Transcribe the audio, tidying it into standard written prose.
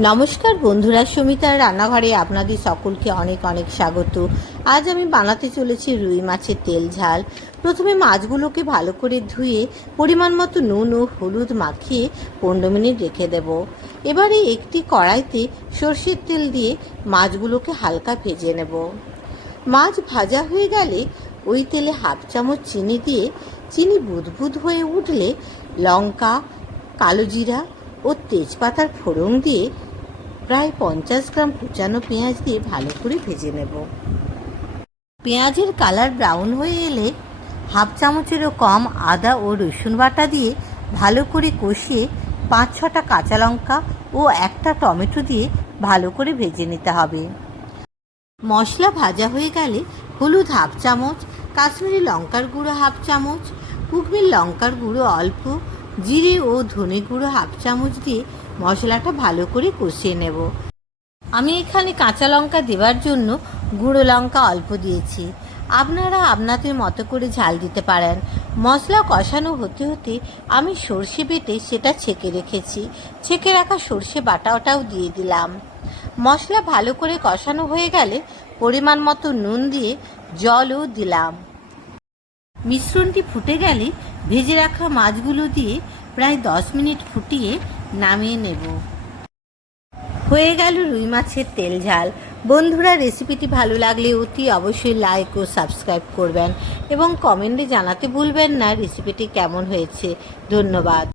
নমস্কার বন্ধুরা, সুমিতার রান্নাঘরে আপনাদের সকলকে অনেক অনেক স্বাগত। আজ আমি বানাতে চলেছি রুই মাছের তেল ঝাল। প্রথমে মাছগুলোকে ভালো করে ধুয়ে পরিমাণ মতো নুন ও হলুদ মাখিয়ে 15 মিনিট রেখে দেব। এবারে একটি কড়াইতে সর্ষের তেল দিয়ে মাছগুলোকে হালকা ভেজে নেব। মাছ ভাজা হয়ে গেলে ওই তেলে হাফ চামচ চিনি দিয়ে চিনি বুদবুদ হয়ে উঠলে লঙ্কা, কালো জিরা ও তেজপাতার ফোড়ন দিয়ে প্রায় 50 গ্রাম কুচানো পেঁয়াজ দিয়ে ভালো করে ভেজে নেব। পেঁয়াজের কালার ব্রাউন হয়ে এলে হাফ চামচেরও কম আদা ও রসুন বাটা দিয়ে ভালো করে কষিয়ে 5-6টা কাঁচা লঙ্কা ও একটা টমেটো দিয়ে ভালো করে ভেজে নিতে হবে। মশলা ভাজা হয়ে গেলে হলুদ হাফ চামচ, কাশ্মীরি লঙ্কার গুঁড়ো হাফ চামচ, কুকমির লঙ্কার গুঁড়ো অল্প, জিরে ও ধনে গুঁড়ো হাফ চামচ দিয়ে মশলাটা ভালো করে কষিয়ে নেব। আমি এখানে কাঁচা লঙ্কা দেওয়ার জন্য গুঁড়ো লঙ্কা অল্প দিয়েছি। আপনারা আপনাদের মতো করে ঝাল দিতে পারেন। মশলা কষানো হতে হতে আমি সর্ষে বেটে সেটা ছেঁকে রেখেছি। ছেঁকে রাখা সর্ষে বাটাটাও দিয়ে দিলাম। মশলা ভালো করে কষানো হয়ে গেলে পরিমাণ মতো নুন দিয়ে জলও দিলাম। মিশ্রণটি ফুটে গেলে ভেজে রাখা মাছগুলো দিয়ে প্রায় 10 মিনিট ফুটিয়ে নামিয়ে নেব। হয়ে গেল রুই মাছের তেল ঝাল। বন্ধুরা, রেসিপিটি ভালো লাগলে অতি অবশ্যই লাইক ও সাবস্ক্রাইব করবেন এবং কমেন্টে জানাতে ভুলবেন না রেসিপিটি কেমন হয়েছে। ধন্যবাদ।